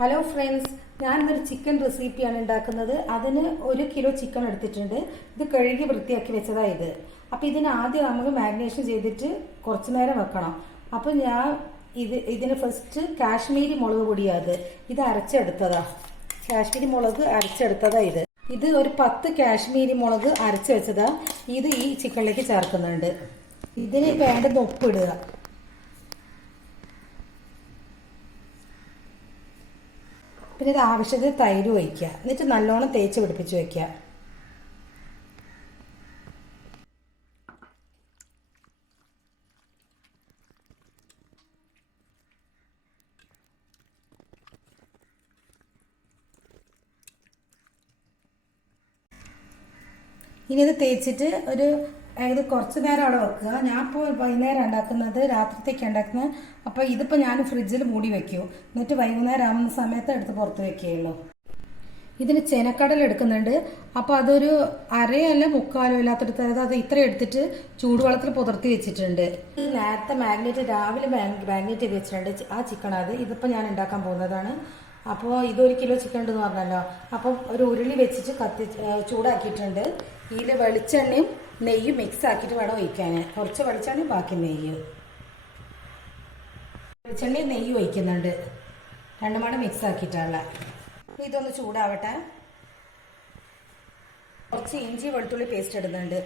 Hello friends, ഞാനിന്നൊരു chicken റെസിപ്പിയാണ് ഉണ്ടാക്കുന്നത്. അതിന് 1 കിലോ ചിക്കൻ എടുത്തിട്ടുണ്ട്. ഇത് കഴുകി വൃത്തിയാക്കി വെച്ചതാണ് ഇത്. അപ്പോൾ ഇതിന് ആദ്യം നമുക്ക് മാരിനേഷൻ ചെയ്തിട്ട് കുറച്ച് നേരം വെക്കണം. അപ്പോൾ ഞാൻ ഇതിന് ഫസ്റ്റ് കാശ്മീരി മുളക് പൊടിയാണ് ഇത് അരച്ചെടുത്തതാ. കാശ്മീരി മുളക് അരച്ചെടുത്തതാ ഇത് ഒരു 10 കാശ്മീരി മുളക് അരച്ച് വെച്ചതാ. ഇത് ഈ ചിക്കനിലേക്ക് ചേർക്കുന്നുണ്ട്. ഇതിന് വേണ്ടത് ഉപ്പിടുക. പിന്നെ ഇത് ആവശ്യത്തിന് തൈര് ഒഴിക്കുക. എന്നിട്ട് നല്ലോണം തേച്ച് പിടിപ്പിച്ച് വയ്ക്കുക. ഇനി ഇത് തേച്ചിട്ട് അതായത് കുറച്ച് നേരം അവിടെ വെക്കുക. ഞാൻ ഇപ്പോൾ വൈകുന്നേരം ഉണ്ടാക്കുന്നത്, രാത്രിത്തേക്ക് ഉണ്ടാക്കുന്നത്. അപ്പോൾ ഇതിപ്പോൾ ഞാൻ ഫ്രിഡ്ജിൽ മൂടി വെക്കൂ. എന്നിട്ട് വൈകുന്നേരം ആവുന്ന സമയത്ത് എടുത്ത് പുറത്ത് വെക്കുകയുള്ളൂ. ഇതിന് ചെനക്കടൽ എടുക്കുന്നുണ്ട്. അപ്പോൾ അതൊരു അരയല്ല മുക്കാലോ ഇല്ലാത്തെടുത്തത്. അത് ഇത്ര എടുത്തിട്ട് ചൂടുവെള്ളത്തിൽ പുതിർത്തി വെച്ചിട്ടുണ്ട്. നേരത്തെ രാവിലെ മാഗ്നേറ്റ് ചെയ്ത് വെച്ചിട്ടുണ്ട്. ആ ചിക്കനാണ് ഇതിപ്പോൾ ഞാൻ ഉണ്ടാക്കാൻ പോകുന്നതാണ്. അപ്പോൾ ഇത് 1 കിലോ ചിക്കൻ ഉണ്ടെന്ന് പറഞ്ഞല്ലോ. അപ്പം ഒരു ഉരുളി വെച്ചിട്ട് ചൂടാക്കിയിട്ടുണ്ട്. ഇതിൽ വെളിച്ചെണ്ണയും നെയ്യും മിക്സ് ആക്കിയിട്ട് വേണം ഒഴിക്കാൻ. കുറച്ച് വെളിച്ചെണ്ണയും ബാക്കി നെയ്യ്. വെളിച്ചെണ്ണയും നെയ്യ് ഒഴിക്കുന്നുണ്ട്. 2 മണി മിക്സ് ആക്കിയിട്ടുള്ള. ഇതൊന്ന് ചൂടാവട്ടെ. കുറച്ച് ഇഞ്ചി വെളുത്തുള്ളി പേസ്റ്റ് ഇടുന്നുണ്ട്.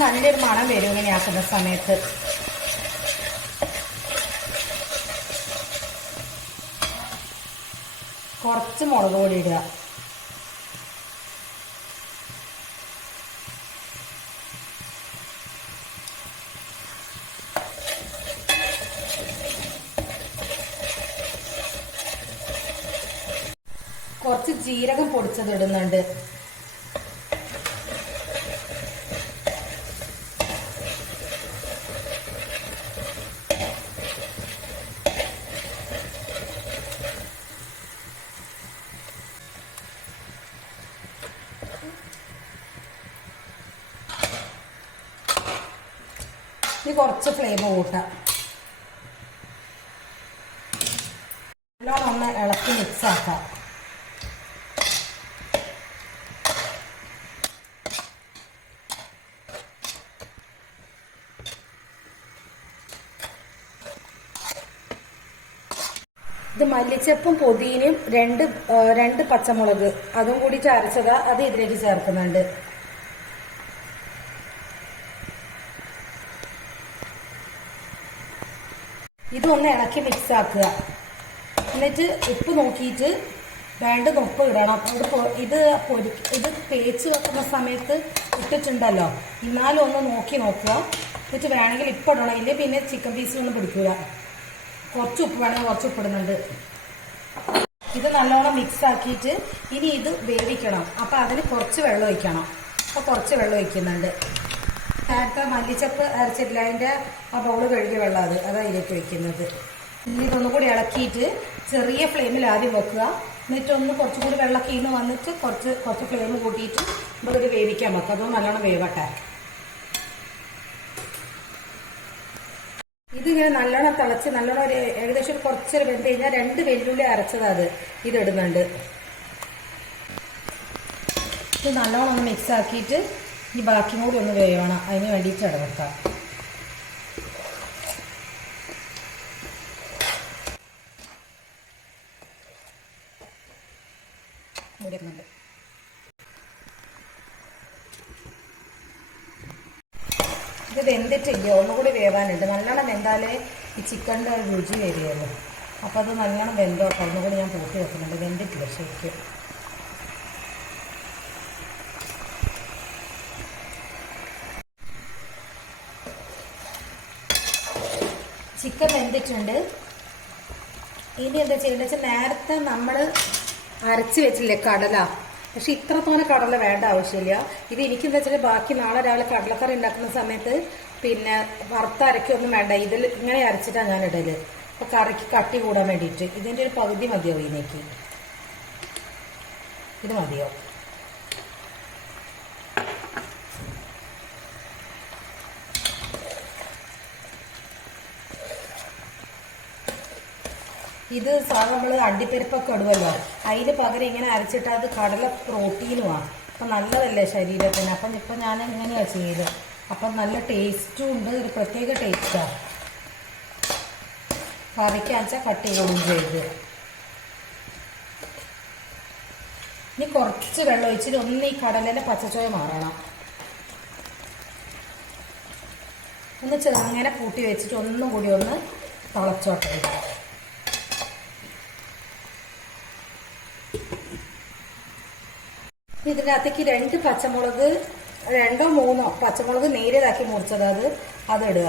നല്ലൊരു മണം വരും ഇങ്ങനെ ആക്കുന്ന സമയത്ത്. കുറച്ച് മുളക് പൊടി ഇടുക. കുറച്ച് ജീരകം പൊടിച്ചത് ഇടുന്നുണ്ട്. ഇനി കുറച്ച് ഫ്ലെയിം കൂട്ടാം. നല്ലോണം ഒന്ന് ഇളക്കി മിക്സ് ആക്കാം. ഇത് മല്ലിച്ചപ്പും പുതിനയും 2 പച്ചമുളക് അതും കൂടി ചതച്ചതാ. അത് ഇതിലേക്ക് ചേർക്കുന്നുണ്ട്. ഇതൊന്ന് ഇളക്കി മിക്സ് ആക്കുക. എന്നിട്ട് ഉപ്പ് നോക്കിയിട്ട് വേണ്ടത് ഉപ്പ് ഇടണം. ഇത് തേച്ച് വെക്കുന്ന സമയത്ത് ഇട്ടിട്ടുണ്ടല്ലോ, എന്നാലും ഒന്ന് നോക്കുക. എന്നിട്ട് വേണമെങ്കിൽ ഇപ്പം ഇടണം. ഇല്ലേ പിന്നെ ചിക്കൻ പീസിലൊന്നും പിടിക്കൂല. കുറച്ച് ഉപ്പ് വേണമെങ്കിൽ കുറച്ച് ഉപ്പ് ഇടുന്നുണ്ട്. ഇത് നല്ലോണം മിക്സ് ആക്കിയിട്ട് ഇനി ഇത് വേവിക്കണം. അപ്പം അതിന് കുറച്ച് വെള്ളം ഒഴിക്കണം. അപ്പോൾ കുറച്ച് വെള്ളം ഒഴിക്കുന്നുണ്ട്. നേരത്തെ മല്ലിച്ചപ്പ് അരച്ചിട്ടില്ല, അതിൻ്റെ ആ ബൗള് കഴുകിയ വെള്ളം അതാണ് ഇതിലേക്ക് വെക്കുന്നത്. ഇനി ഇതൊന്നും കൂടി ഇളക്കിയിട്ട് ചെറിയ ഫ്ലെയിമിൽ ആദ്യം വെക്കുക. എന്നിട്ടൊന്ന് കുറച്ചുകൂടി വെള്ളം കീന്ന് വന്നിട്ട് കുറച്ച് ഫ്ലെയിം കൂട്ടിയിട്ട് നമുക്കിത് വേവിക്കാൻ വെക്കുക. അതൊന്ന് നല്ലോണം വേവട്ടെ. ഇതിങ്ങനെ നല്ലോണം തിളച്ച് നല്ലോണം ഏകദേശം കുറച്ചൊരു വെന്ത് കഴിഞ്ഞാൽ 2 വെല്ലുള്ളി അരച്ചതാണ് ഇതിടുന്നുണ്ട്. ഇത് നല്ലോണം ഒന്ന് മിക്സ് ആക്കിയിട്ട് ഈ ബാക്കി കൂടി ഒന്ന് വേവണം. അതിന് വേണ്ടിയിട്ട് ഇടവെക്കാം. ഇത് വെന്തിട്ടില്ല, ഒന്നുകൂടി വേവാനുണ്ട്. നല്ലോണം വെന്താലേ ഈ ചിക്കൻ്റെ രുചി വരികയുള്ളൂ. അപ്പോൾ അത് നല്ലോണം വെന്തോക്കാം. ഒന്നുകൂടി ഞാൻ പൂട്ടി വെക്കുന്നുണ്ട്. വെന്തിട്ടില്ല ശരിക്കും. ചിക്കൻ വെന്തിട്ടുണ്ട്. ഇനി എന്താ ചെയ്യേണ്ടത് വെച്ചാൽ, നേരത്തെ നമ്മൾ അരച്ച് വെച്ചില്ലേ കടല, പക്ഷെ ഇത്രത്തോനെ കടല വേണ്ട ആവശ്യമില്ല. ഇത് എനിക്കെന്താ വെച്ചാൽ ബാക്കി നാളെ രാവിലെ കടലക്കറി ഉണ്ടാക്കുന്ന സമയത്ത് പിന്നെ വറുത്തരക്കൊന്നും വേണ്ട. ഇതിൽ ഇങ്ങനെ അരച്ചിട്ടാണ് ഞാൻ ഇടല്. അപ്പോൾ കറിക്ക് കട്ടി കൂടാൻ വേണ്ടിയിട്ട് ഇതിൻ്റെ ഒരു പകുതി മതിയാവും ഇതിലേക്ക്. ഇത് മതിയോ? ഇത് നമ്മൾ അണ്ടിപ്പരിപ്പൊക്കെ ഇടുമല്ലോ, അതിന് പകരം ഇങ്ങനെ അരച്ചിട്ട് അത് കടല പ്രോട്ടീനുമാണ്. അപ്പം നല്ലതല്ലേ ശരീരത്തിന്. അപ്പം ഇപ്പം ഞാൻ ഇങ്ങനെയാണ് ചെയ്തത്. അപ്പം നല്ല ടേസ്റ്റും ഉണ്ട്, ഒരു പ്രത്യേക ടേസ്റ്റാണ്. കറിക്കാച്ചാൽ കട്ട് ചെയ്യുകയും ചെയ്ത്. ഇനി കുറച്ച് വെള്ളം ഒഴിച്ചിട്ട് ഒന്ന് ഈ കടലിൻ്റെ പച്ചച്ചോയ മാറണം. ഒന്ന് ചെറുങ്ങനെ കൂട്ടി വെച്ചിട്ട് ഒന്നും കൂടി ഒന്ന് തിളച്ചോട്ടെ. ഇതിനകത്തേക്ക് 2 പച്ചമുളക്, 2 3 പച്ചമുളക് നേരിയതാക്കി മുറിച്ചത് അതിടുക.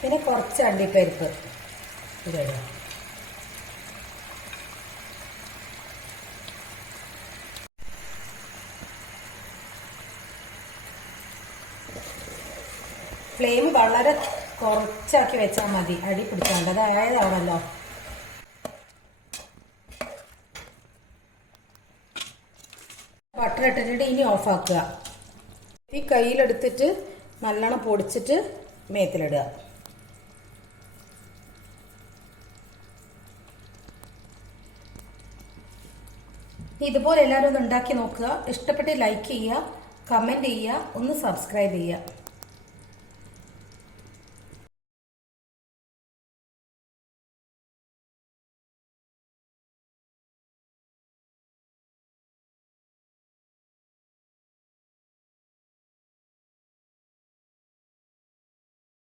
പിന്നെ കുറച്ച് അണ്ടിപ്പരിപ്പ് ഇതിടുക. ഫ്ലെയിം വളരെ കുറച്ചാക്കി വെച്ചാൽ മതി, അടി പിടിച്ചാണ്ട്. അത് ആയതാണല്ലോ. ബട്ടർ ഇട്ടിട്ട് ഇനി ഓഫാക്കുക. ഈ കയ്യിലെടുത്തിട്ട് നല്ലോണം പൊടിച്ചിട്ട് മേത്തിലിടുക. ഇതുപോലെ എല്ലാവരും ഒന്ന് ഉണ്ടാക്കി നോക്കുക. ഇഷ്ടപ്പെട്ട് ലൈക്ക് ചെയ്യുക, കമൻറ്റ് ചെയ്യുക, ഒന്ന് സബ്സ്ക്രൈബ് ചെയ്യുക.